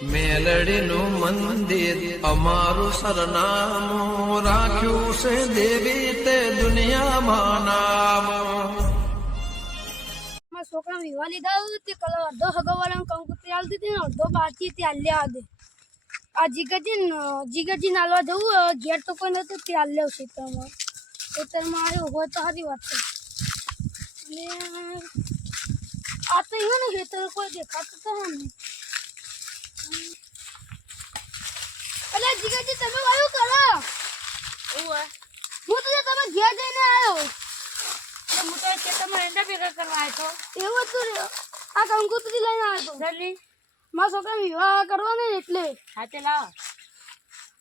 મેલડીનું મંદિર અમારું સરનામું રાખ્યું છે દેવી તે દુનિયામાં નામ. છોકરા વિવાહ લીધા તે કલર અડધો હગવાળા કંકુત્રી આલતી હતી ને અડધો બાકી ત્યાં લેવા દે. આ જીગરજી નાલવા જવું ઘેર તો કોઈ નતું ત્યાં લેવું ખેતરમાં આવ્યો હોય તો સારી વાત છે. અને આ તો એવું ને ખેતર કોઈ દેખાતું તો હે નહીં. એટલે જીગરજી તમે વાયું કરો હું તો તમે ઘેર જઈને આવ્યો. હું તો ખેતરમાં એંડા ભેગા કરવા આવ્યો એવું હતું રે આ કંકુત્રી લઈને આવ્યો હતો જલ્દી મારા છોકરા વિવાહ કરવાનો ને એટલે હાથે લાવો.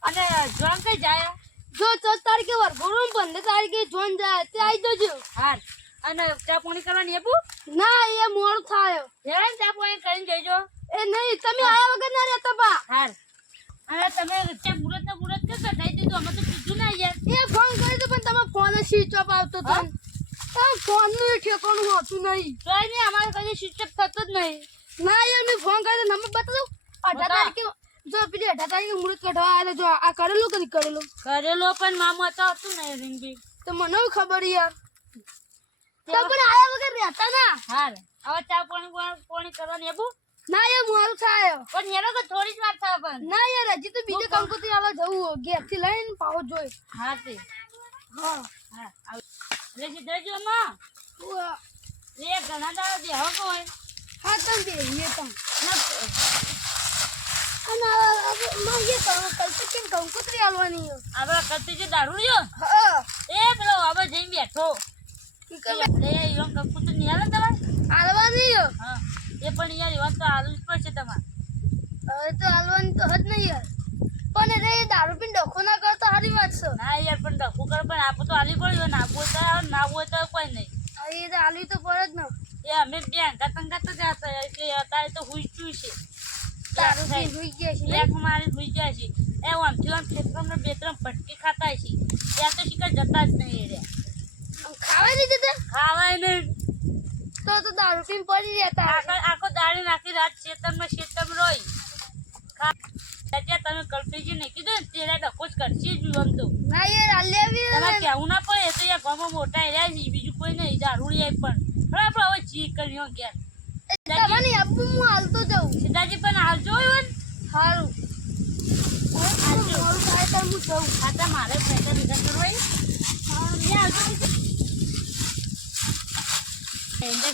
અને જોન કઈ જાય જો 14 તારીખે વરઘોડું 15 તારીખે જોન જાય તે આવી જજો. હાર અને ચા પાણી કરવાની આપું ના એ મોડું થાય હેરાન ચા પાણી કરીને જઈજો. એ નહીં તમે આયા વગર ના રહેતા બા. હાર અને તમે ત્યાં મુરત કરતા થઈ દીધું અમે તો કીધું ના યાર. એ ફોન કરી તો પણ તમે ફોન સ્વિચ ઓફ આવતો તો ફોન નું ઠેકાણું હોતું નહીં. તો નહીં અમારે કદી સ્વિચ ઓફ થતો જ નહીં. ના યાર મેં ફોન કર્યો નંબર બતાવો 18 તારીખે જો પેલી 18 તારીખે મુહૂર્ત કઢવા આવ્યા જો આ કરેલું કદી કરેલું કરેલો પણ મામા તો હતું ને રિંગ બી તો મને ખબર યાર તો પણ આયા વગર રહેતા ના. હાર હવે ચા પાણી કરવાની આપું ના યાર મોડું થાય પણ હેરો તો થોડી જ વાર થાય પણ. ના યાર હજી તો બીજે કંકોત્રી આવા જવું ઘેર થી લઈને પાવો જોઈ. હા તે હા હા એટલે સીધા માં એ ઘણા દાડા દેહો કોઈ હા તમે બેહીએ તમે અને માંગે કલ્પે કેમ કંકોત્રી આલવાની આપડે કરતી જે દારૂ રહ્યો હા એ પેલો હવે જઈને બેઠો ઈ કર એટલે એમ કપૂતર નહીં આવે તમારે આલવાની હા એ પણ યાર એવા તો હાલવું જ પડશે તમારે. હવે તો આલવાની તો હદ નહીં યાર પણ રે દારૂ પીને ડખો ના કરતો સારી વાત છે. ના યાર પણ ડખું કરે પણ આપું તો હાલી પડ્યું ના બોલતા ના બોલતા કોઈ નહીં. એ તો આલવી તો પડે જ ને એ અમે બે અંગાત જ હતા એટલે અત્યારે તો હુઈચ્યું છે દારૂ પીને સુઈ ગયા છે લેક મારી હુઈ જાય છે એ આમથી આમ ખેતરમાં બે ત્રણ ભટકી ખાતા છે ત્યાં તો શિકાર જતા જ નહીં રે ખાવા દીધી તે ખાવાય નહીં તો દારૂ પીને પડી રહેતા આખો દાડી નાખી રાત શેતરમાં રોઈ તમે કલ્પેજી ને કીધું ને તેરા ડખો જ કરશે જ આમ તો. ના યાર આલેવી તમારે કેવું ના પડે તો યાર ગામમાં મોટા રહ્યા છે બીજું કોઈ નહીં દારૂડી આવી પણ આપણે હવે ચીક કર્યો ઘેર તમારી અબ્બુ હું હાલતો જાઉં સીતાજી પણ હાલ જોયું સારું મોડું થાય તો હું જાઉં. ખાતા મારે પૈસા ભેગા કરવાય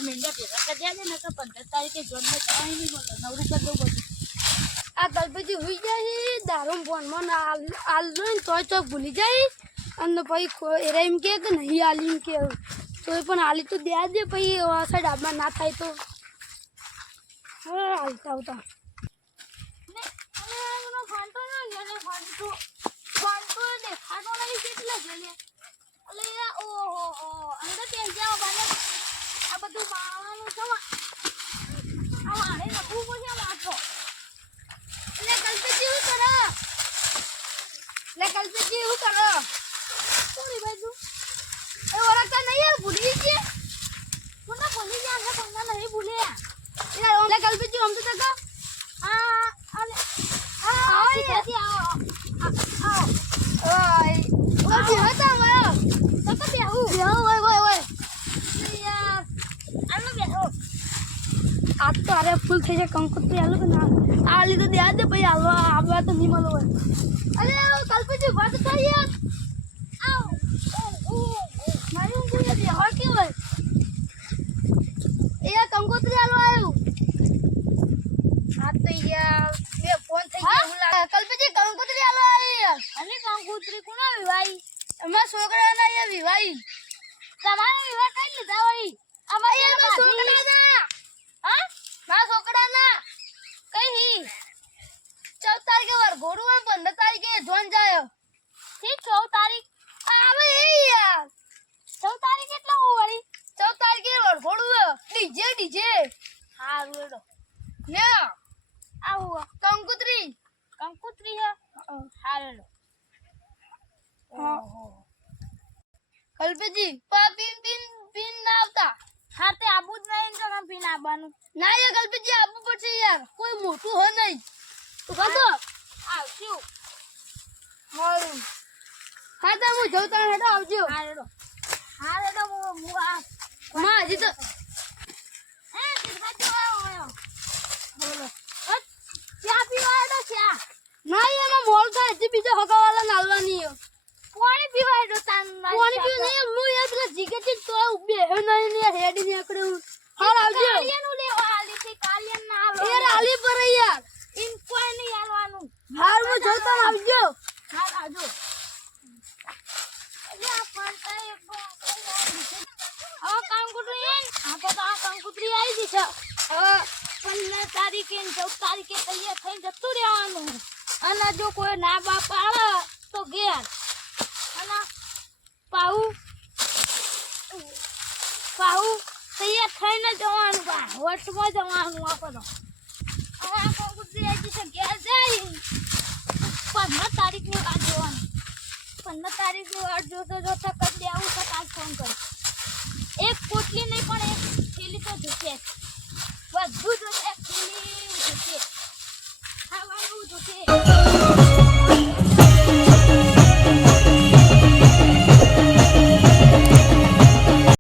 મેંડા ભેગા કરી દે ને તો 15 તારીખે જોનમાં જવાય નહીં બોલો નવરું કરી દઉં બધું. આ કલ્પેજી હુઈ જાય છે દારૂ ફોનમાં આલ ને તોય ચોક ભૂલી જાય અને પછી એરા એમ કે નહીં આલી એમ કે તો પણ આલી તો દે દે પછી સાઈડ આમાં ના થાય તો હાલતા આવતા કલ્પેજી એવું કરો કોની બાજુ એ ઓળખતા નહીં યાર ભૂલી ગઈ કોને ભૂલી ગયા તમને નહીં ભૂલ્યા યાર ઓલે કલ્પેજી આમ તો તકો આ અને આ સીધી આવો ઓય ઓય હતા મારો તકો બેહુ ઓય યાર આલો બેહો આ તો અરે ફૂલ થઈ જાય કંકોત્રી આલો કે ના આલી તો દે દે પછી આલવા આવવા તો નહીં મળો હોય અરે કલ્પેજી વાત થઈ યાર આવ મારી ઊંઘ દે હો કે હોય એ કંકોત્રી આલો આવ્યું આ તો યાર બે ફોન થઈ ગયો હું લાગે કલ્પેજી કંકોત્રી આલો આવી યાર અને કંકુતરી કોના વિવાઈ અમાર છોકરાના યાર વિવાહી તમારે વિવાહ કઈ લીધા વળી અમાર યાર મારા છોકરાના હા મારા છોકરાના કઈ 14 તારીખે વરઘોડું અને 15 તારીખે જોન જાય ઠીક 14 તારીખ આવે એ યાર 14 તારીખ એટલા હું વળી 14 તારીખે વરઘોડું ડીજે હારું એડો ને આવું કંકોત્રી હે હારું એડો કલ્પેજી પાપી પીન ના આવતા હા તે આબુ જ નહીં તો પીને આવવાનું ના યાર કલ્પેજી આપવું પડશે યાર કોઈ મોટું હોય નહીં તું કાતો આવશું હારું હા તો હું જઉં તાણ હેડો આવજો હા રેડો હું આ માં હજી તો બોલો ચા પીવા હેડો ચા ના એમાં મોલ થાય હજી બીજો હગાવાલા નાલવાની પાણી પીવા હેડો તાન પાણી પીવું નહીં હું યાર પેલા જીગેથી તો બેહ્યો નહીં ને હેડી નીકળ્યું હાલ આવજો કાલિયાનું લેવા આલી છે કાલિયાન ના આલો યાર આલી પર યાર ઇન કોઈ નહીં આલવાનું હાલ હું જઉં તાણ આવજો હા આવજો એટલે આ ફોન થાય કામકુતરી આ કામકુતરી આવી ગઈ છે હવે 15 તારીખે ને 14 તારીખે તૈયાર થઈને જતું રહેવાનું અને જો કોઈ ના બાપ આવે તો ઘેર અને પાહુ તૈયાર થઈને જવાનું બા વટમાં જવાનું આપણે હવે આ કામકુતરી આવી ગઈ છે ઘેર જઈ 15 તારીખની વાત જોવાની 15 તારીખની વાત જોતા કદી આવું તો કાલ ફોન કરો એક પોટલી નહીં પણ એક થેલી તો જશે બધું જ એક થેલી જશે ખાવાનું જશે